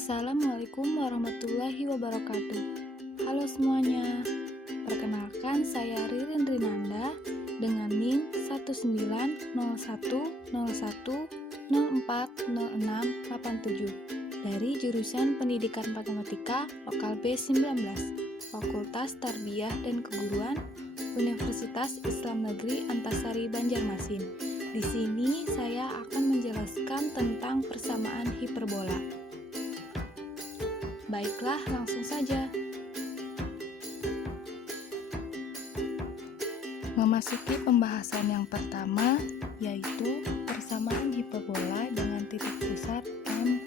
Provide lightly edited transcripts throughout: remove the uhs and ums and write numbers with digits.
Assalamualaikum warahmatullahi wabarakatuh. Halo semuanya, perkenalkan saya Ririn Rinanda dengan NIM 1901010400687 dari jurusan Pendidikan Matematika Lokal B19, Fakultas Tarbiyah dan Keguruan, Universitas Islam Negeri Antasari Banjarmasin. Di sini saya akan menjelaskan tentang persamaan hiperbola. Baiklah, langsung saja. Memasuki pembahasan yang pertama, yaitu persamaan hiperbola dengan titik pusat M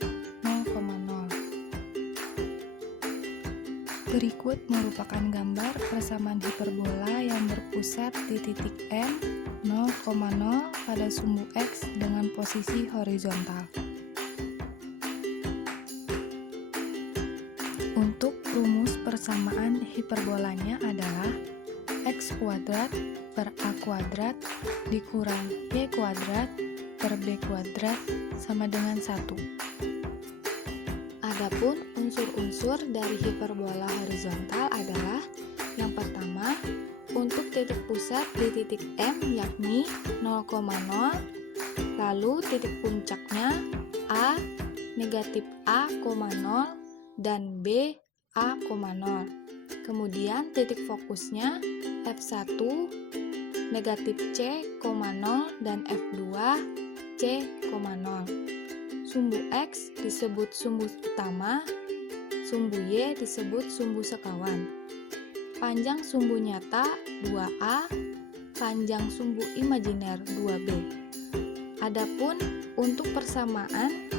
0,0. Berikut merupakan gambar persamaan hiperbola yang berpusat di titik M 0,0 pada sumbu X dengan posisi horizontal. Untuk rumus persamaan hiperbolanya adalah X kuadrat per A kuadrat dikurang Y kuadrat per B kuadrat sama dengan 1. Adapun unsur-unsur dari hiperbola horizontal adalah yang pertama, untuk titik pusat di titik M yakni 0,0, lalu titik puncaknya A negatif A, 0 dan B A, 0. Kemudian titik fokusnya F1 negatif C, 0 dan F2 C, 0. Sumbu X disebut sumbu utama, sumbu Y disebut sumbu sekawan. Panjang sumbu nyata 2A, panjang sumbu imajiner 2B. Adapun untuk persamaan,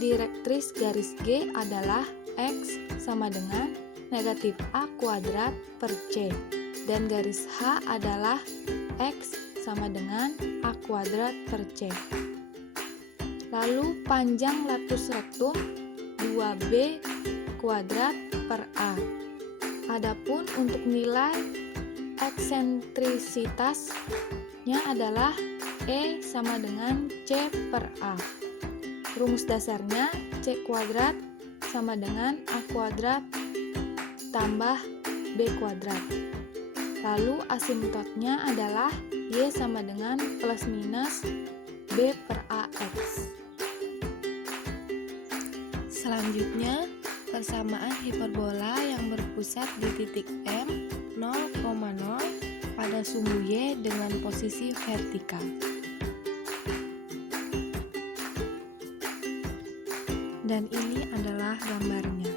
direktris garis G adalah X sama dengan negatif A kuadrat per C, dan garis H adalah X sama dengan A kuadrat per C. Lalu panjang latus rektum 2B kuadrat per A. Adapun untuk nilai eksentrisitasnya adalah E sama dengan C per A. Rumus dasarnya C kuadrat sama dengan A kuadrat tambah B kuadrat. Lalu asimptotnya adalah Y sama dengan plus minus B per AX. Selanjutnya, persamaan hiperbola yang berpusat di titik M 0,0 pada sumbu Y dengan posisi vertikal. Dan ini adalah gambarnya.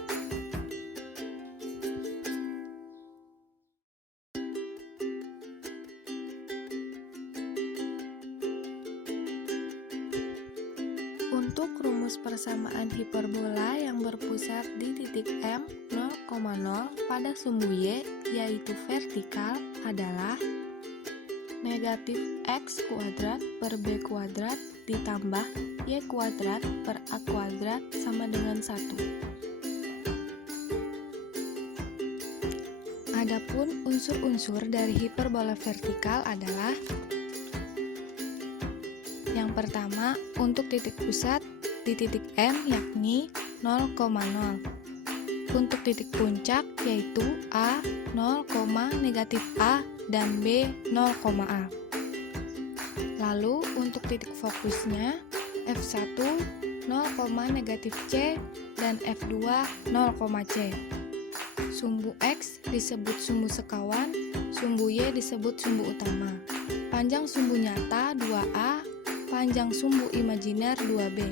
Untuk rumus persamaan hiperbola yang berpusat di titik M 0,0 pada sumbu Y yaitu vertikal adalah negatif X kuadrat per B kuadrat ditambah Y kuadrat per A kuadrat sama dengan 1. Adapun unsur-unsur dari hiperbola vertikal adalah yang pertama, untuk titik pusat di titik M yakni 0,0. Untuk titik puncak yaitu A 0, negatif A dan B 0, A. Lalu untuk titik fokusnya F1 0, negatif C dan F2 0, C. Sumbu X disebut sumbu sekawan, sumbu Y disebut sumbu utama. Panjang sumbu nyata 2A, panjang sumbu imajiner 2B.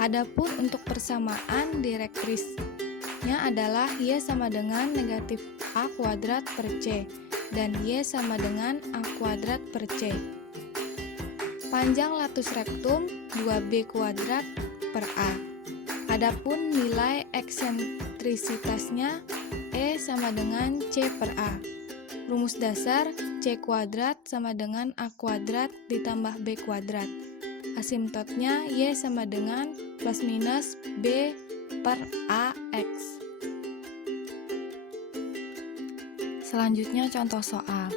Adapun untuk persamaan direktrisnya adalah Y sama dengan negatif A kuadrat per C dan Y sama dengan A kuadrat per C. Panjang latus rektum 2B kuadrat per A. Adapun nilai eksentrisitasnya E sama dengan C per A. Rumus dasar C kuadrat sama dengan A kuadrat ditambah B kuadrat. Asimptotnya Y sama dengan plus minus B per AX. Selanjutnya contoh soal.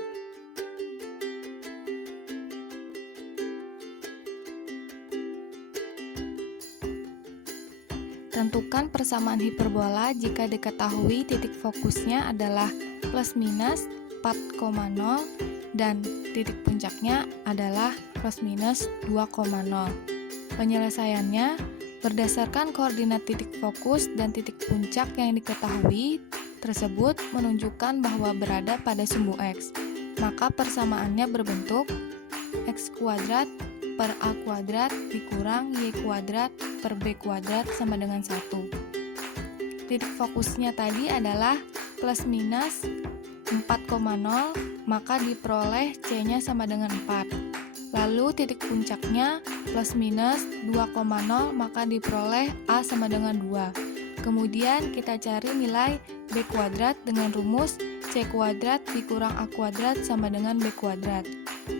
Tentukan persamaan hiperbola jika diketahui titik fokusnya adalah plus minus 4,0 dan titik puncaknya adalah plus minus 2,0. Penyelesaiannya berdasarkan koordinat titik fokus dan titik puncak yang diketahui tersebut menunjukkan bahwa berada pada sumbu X. Maka persamaannya berbentuk X kuadrat per A kuadrat dikurang Y kuadrat per B kuadrat sama dengan 1. Titik fokusnya tadi adalah plus minus 4,0, maka diperoleh C-nya sama dengan 4. Lalu titik puncaknya plus minus 2,0, maka diperoleh A sama dengan 2. Kemudian kita cari nilai B kuadrat dengan rumus C kuadrat dikurang A kuadrat sama dengan B kuadrat.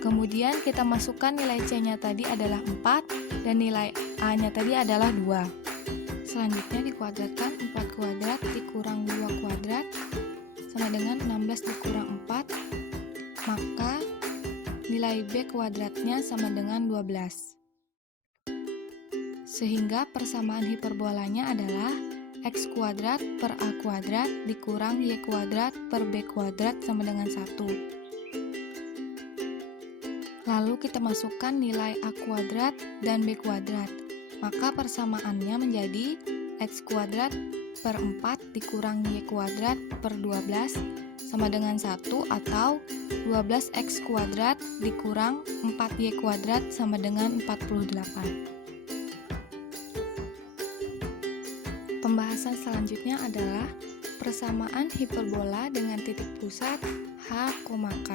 Kemudian kita masukkan nilai C-nya tadi adalah 4 dan nilai A-nya tadi adalah 2. Selanjutnya dikuadratkan 4 kuadrat dikurang 2 kuadrat sama dengan 16 dikurang 4, maka nilai B kuadratnya sama dengan 12. Sehingga persamaan hiperbolanya adalah X kuadrat per A kuadrat dikurang Y kuadrat per B kuadrat sama dengan 1. Lalu kita masukkan nilai A kuadrat dan B kuadrat. Maka persamaannya menjadi X kuadrat per 4 dikurang Y kuadrat per 12 sama dengan 1 atau 12X kuadrat dikurang 4Y kuadrat sama dengan 48. Pembahasan selanjutnya adalah persamaan hiperbola dengan titik pusat H, K.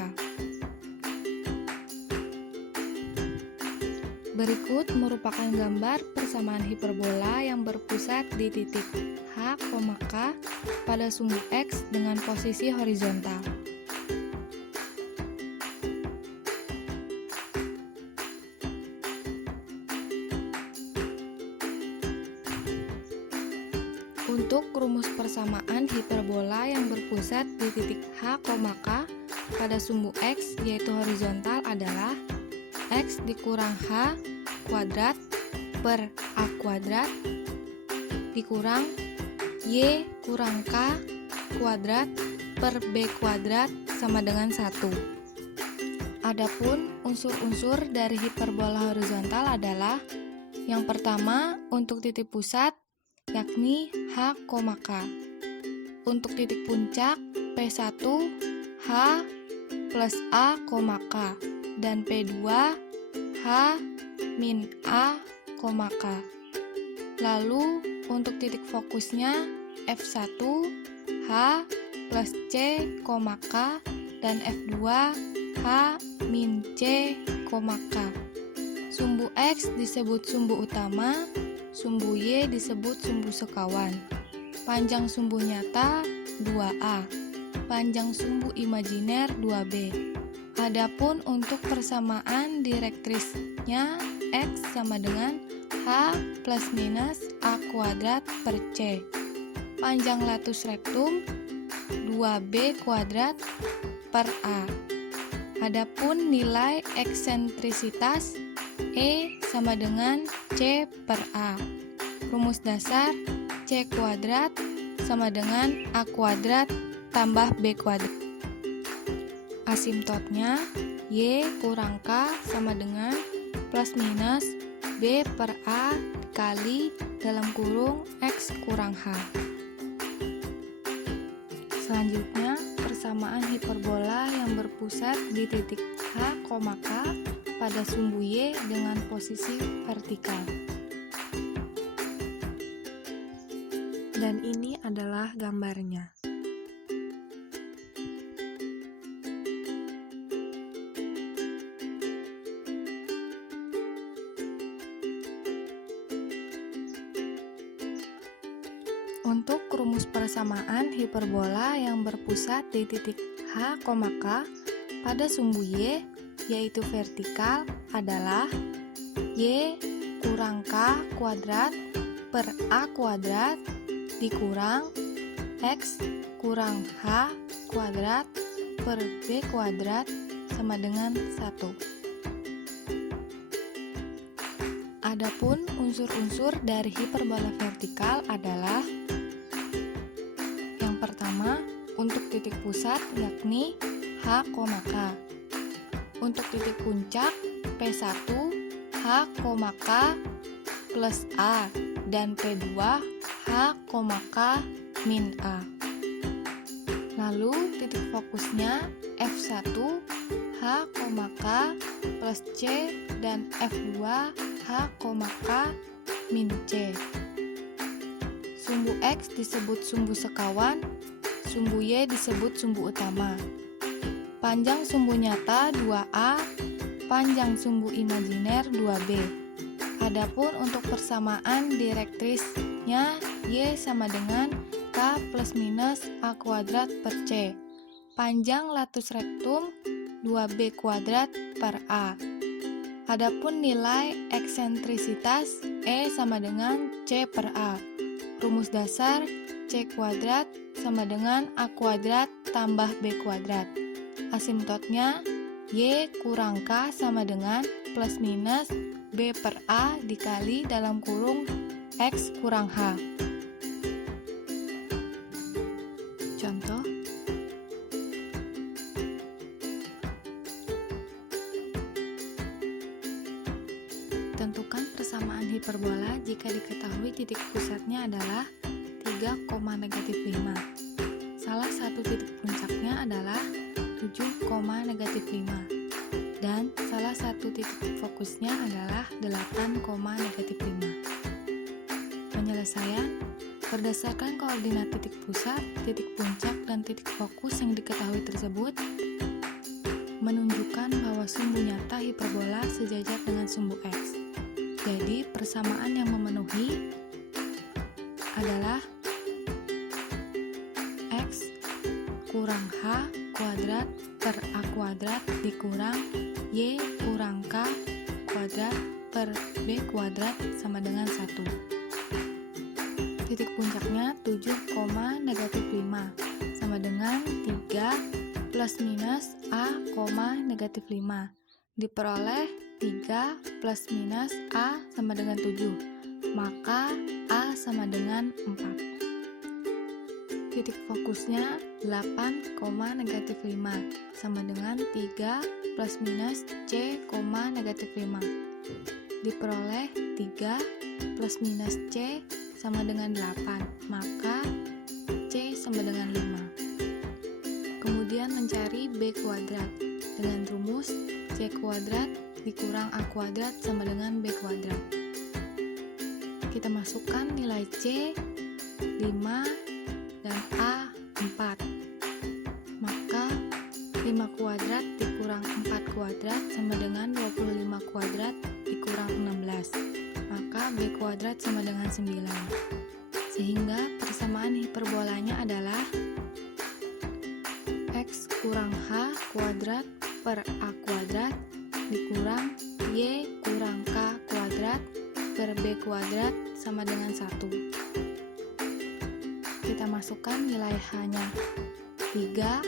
Berikut merupakan gambar persamaan hiperbola yang berpusat di titik H, K pada sumbu X dengan posisi horizontal. Untuk rumus persamaan hiperbola yang berpusat di titik H, K pada sumbu X yaitu horizontal adalah X dikurang H kuadrat per A kuadrat dikurang Y kurang K kuadrat per B kuadrat sama dengan 1. Adapun unsur-unsur dari hiperbola horizontal adalah yang pertama untuk titik pusat yakni H, K. Untuk titik puncak P1 H plus A, K dan P2 H min A, K. Lalu untuk titik fokusnya F1 H plus C, K dan F2 H min C, K. Sumbu X disebut sumbu utama, sumbu Y disebut sumbu sekawan. Panjang sumbu nyata 2A, panjang sumbu imajiner 2B. Adapun untuk persamaan direktrisnya X sama dengan H plus minus A kuadrat per C. Panjang latus rektum 2B kuadrat per A. Adapun nilai eksentrisitas E sama dengan C per A. Rumus dasar C kuadrat sama dengan A kuadrat tambah B kuadrat. Asimptotnya Y kurang K sama dengan plus minus B per A kali dalam kurung X kurang H. Selanjutnya, persamaan hiperbola yang berpusat di titik H, K pada sumbu Y dengan posisi vertikal. Dan ini adalah gambarnya. Untuk rumus persamaan hiperbola yang berpusat di titik H, K pada sumbu Y yaitu vertikal adalah Y kurang K kuadrat per A kuadrat dikurang X kurang H kuadrat per B kuadrat sama dengan 1. Adapun unsur-unsur dari hiperbola vertikal adalah yang pertama, untuk titik pusat yakni H, K. Untuk titik puncak P1 H, K plus A dan P2 H, K min A. Lalu titik fokusnya F1 H, K plus C dan F2 H, K min C. Sumbu X disebut sumbu sekawan, sumbu Y disebut sumbu utama. Panjang sumbu nyata 2A, panjang sumbu imajiner 2B. Adapun untuk persamaan direktrisnya Y sama dengan K plus minus A kuadrat per C. Panjang latus rektum 2B kuadrat per A. Adapun nilai eksentrisitas E sama dengan C per A. Rumus dasar C kuadrat sama dengan A kuadrat tambah B kuadrat. Asimptotnya Y kurang K sama dengan plus minus B per A dikali dalam kurung X kurang H. Contoh, tentukan persamaan hiperbola jika diketahui titik pusatnya adalah 3, -5. Salah satu titik puncaknya adalah 7, -5 dan salah satu titik fokusnya adalah 8, -5. Penyelesaian berdasarkan koordinat titik pusat, titik puncak, dan titik fokus yang diketahui tersebut menunjukkan bahwa sumbu nyata hiperbola sejajar dengan sumbu X. Jadi, persamaan yang memenuhi adalah X kurang H kuadrat per A kuadrat dikurang Y kurang K kuadrat per B kuadrat sama dengan 1. Titik puncaknya 7, -5 sama dengan 3 plus minus A, -5 diperoleh 3 plus minus A sama dengan 7, maka A sama dengan 4. Titik fokusnya 8, -5 sama dengan 3 plus minus C, -5 diperoleh 3 plus minus C sama dengan 8, maka C sama dengan 5. Kemudian mencari B kuadrat dengan rumus C kuadrat dikurang A kuadrat sama dengan B kuadrat. Kita masukkan nilai C 5 dan A 4. Maka 5 kuadrat dikurang 4 kuadrat sama dengan 25 kuadrat dikurang 16. Maka B kuadrat sama dengan 9. Sehingga persamaan hiperbolanya adalah X kurang H kuadrat per A kuadrat dikurang Y kurang K kuadrat per B kuadrat sama dengan 1. Kita masukkan nilai H-nya 3,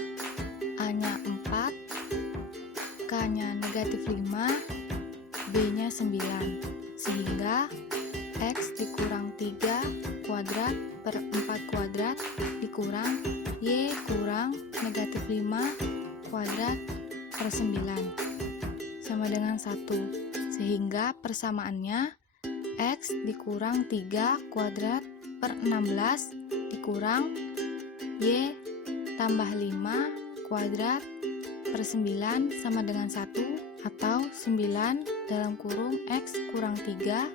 A-nya 4, K-nya -5, B-nya 9. Sehingga X dikurang 3 kuadrat per 4 kuadrat dikurang Y kurang -5 kuadrat per 9 sama dengan 1. Sehingga persamaannya X dikurang 3 kuadrat per 16 dikurang Y tambah 5 kuadrat per 9 sama dengan 1, atau 9 dalam kurung X kurang 3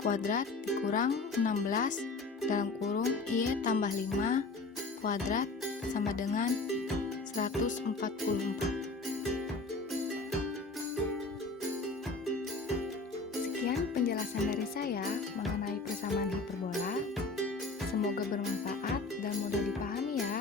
kuadrat dikurang 16 dalam kurung Y tambah 5 kuadrat sama dengan 144. Sekian penjelasan dari saya mengenai persamaan hiperbola. Semoga bermanfaat dan mudah dipahami ya.